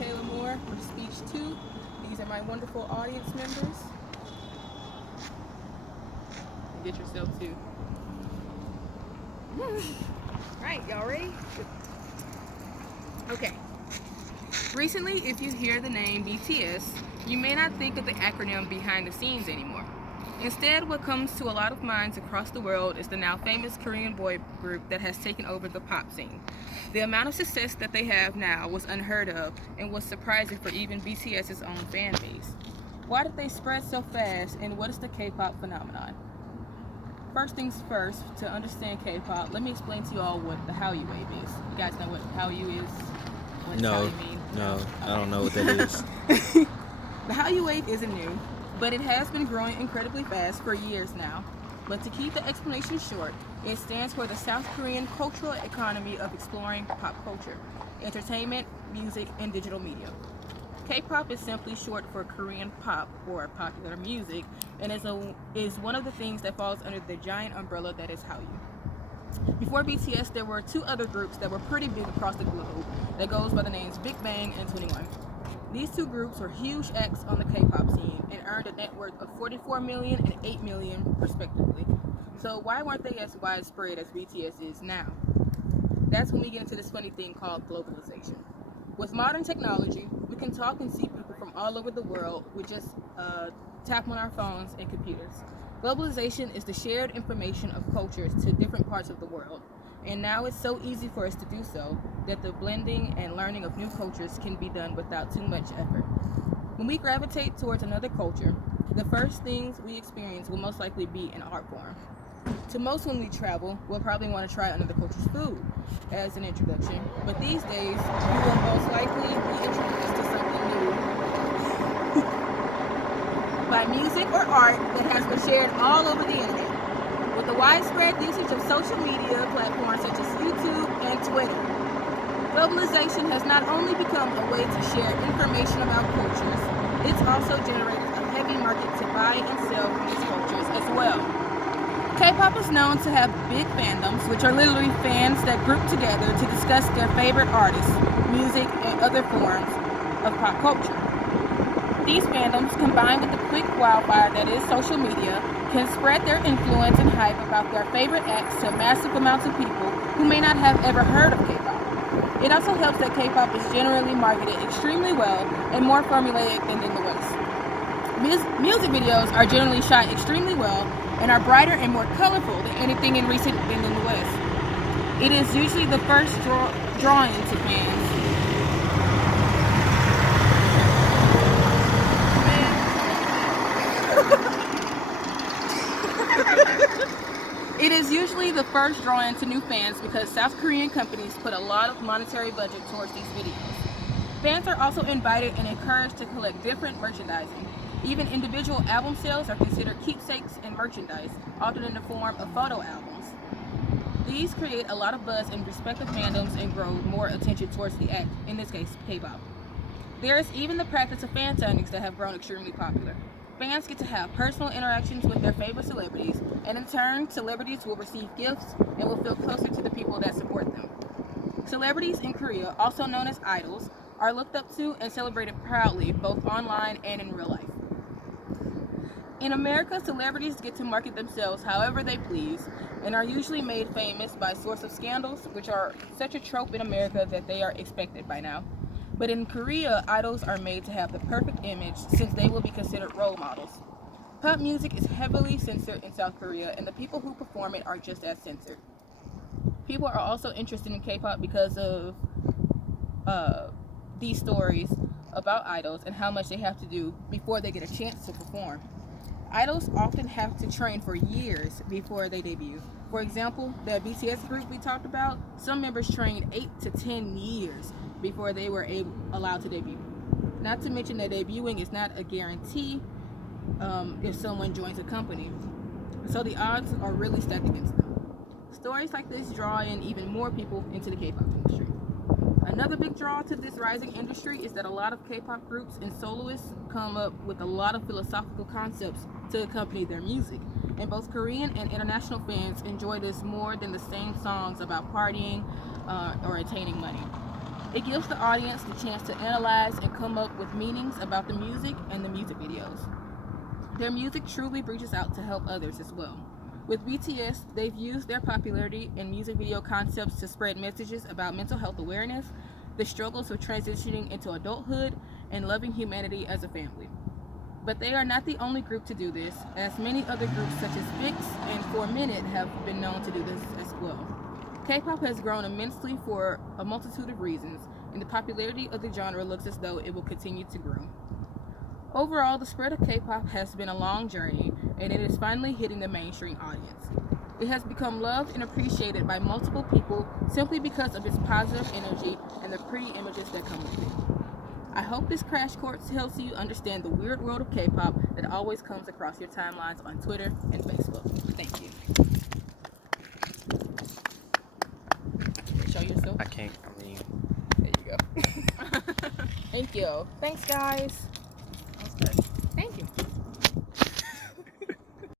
Kayla Moore for Speech 2. These are my wonderful audience members. Get yourself too. Right, y'all ready? Okay. Recently, if you hear the name BTS, you may not think of the acronym behind the scenes anymore. Instead, what comes to a lot of minds across the world is the now famous Korean boy group that has taken over the pop scene. The amount of success that they have now was unheard of and was surprising for even BTS's own fan base. Why did they spread so fast, and what is the K-pop phenomenon? First things first, to understand K-pop, let me explain to you all what the Hallyu Wave is. You guys know what Hallyu is? What does No, Hallyu mean? no, I don't know what that is. The Hallyu Wave isn't new, but it has been growing incredibly fast for years now. But to keep the explanation short, it stands for the South Korean cultural economy of exploring pop culture, entertainment, music, and digital media. K-pop is simply short for Korean pop or popular music, and is one of the things that falls under the giant umbrella that is Hallyu. Before BTS, there were two other groups that were pretty big across the globe that goes by the names Big Bang and 21. These two groups were huge acts on the K-pop scene and earned a net worth of 44 million and 8 million respectively. So why weren't they as widespread as BTS is now? That's when we get into this funny thing called globalization. With modern technology, we can talk and see people from all over the world with just tap on our phones and computers. Globalization is the shared information of cultures to different parts of the world. And now it's so easy for us to do so that the blending and learning of new cultures can be done without too much effort. When we gravitate towards another culture, the first things we experience will most likely be an art form. To most, when we travel, we'll probably want to try another culture's food as an introduction, but these days, you will most likely be introduced to something new by music or art that has been shared all over the internet. With the widespread usage of social media platforms such as YouTube and Twitter, globalization has not only become a way to share information about cultures, it's also generated a heavy market to buy and sell these cultures as well. K-pop is known to have big fandoms, which are literally fans that group together to discuss their favorite artists, music, and other forms of pop culture. These fandoms, combined with the quick wildfire that is social media, can spread their influence and hype about their favorite acts to massive amounts of people who may not have ever heard of K-pop. It also helps that K-pop is generally marketed extremely well and more formulaic than in the West. Music videos are generally shot extremely well and are brighter and more colorful than anything in recent than in the West. It is usually the first drawing to fans. It is usually the first drawing to new fans because South Korean companies put a lot of monetary budget towards these videos. Fans are also invited and encouraged to collect different merchandising. Even individual album sales are considered keepsakes and merchandise, often in the form of photo albums. These create a lot of buzz in respective fandoms and grow more attention towards the act, in this case, K-pop. There is even the practice of fan signings that have grown extremely popular. Fans get to have personal interactions with their favorite celebrities, and in turn, celebrities will receive gifts and will feel closer to the people that support them. Celebrities in Korea, also known as idols, are looked up to and celebrated proudly both online and in real life. In America, celebrities get to market themselves however they please and are usually made famous by source of scandals, which are such a trope in America that they are expected by now. But in Korea, idols are made to have the perfect image since they will be considered role models. Pop music is heavily censored in South Korea, and the people who perform it are just as censored. People are also interested in K-pop because of these stories about idols and how much they have to do before they get a chance to perform. Idols often have to train for years before they debut. For example, the BTS group we talked about, some members trained 8 to 10 years before they were allowed to debut. Not to mention that debuting is not a guarantee if someone joins a company. So the odds are really stacked against them. Stories like this draw in even more people into the K-pop industry. Another big draw to this rising industry is that a lot of K-pop groups and soloists come up with a lot of philosophical concepts to accompany their music, and both Korean and international fans enjoy this more than the same songs about partying or attaining money. It gives the audience the chance to analyze and come up with meanings about the music and the music videos. Their music truly reaches out to help others as well. With BTS, they've used their popularity in music video concepts to spread messages about mental health awareness, the struggles of transitioning into adulthood, and loving humanity as a family. But they are not the only group to do this, as many other groups such as VIX and 4 Minute have been known to do this as well. K-pop has grown immensely for a multitude of reasons, and the popularity of the genre looks as though it will continue to grow. Overall, the spread of K-pop has been a long journey, and it is finally hitting the mainstream audience. It has become loved and appreciated by multiple people simply because of its positive energy and the pretty images that come with it. I hope this crash course helps you understand the weird world of K-pop that always comes across your timelines on Twitter and Facebook. Thank you. Show yourself. I can't. I mean, There you go. Thank you. Thanks, guys. that was good.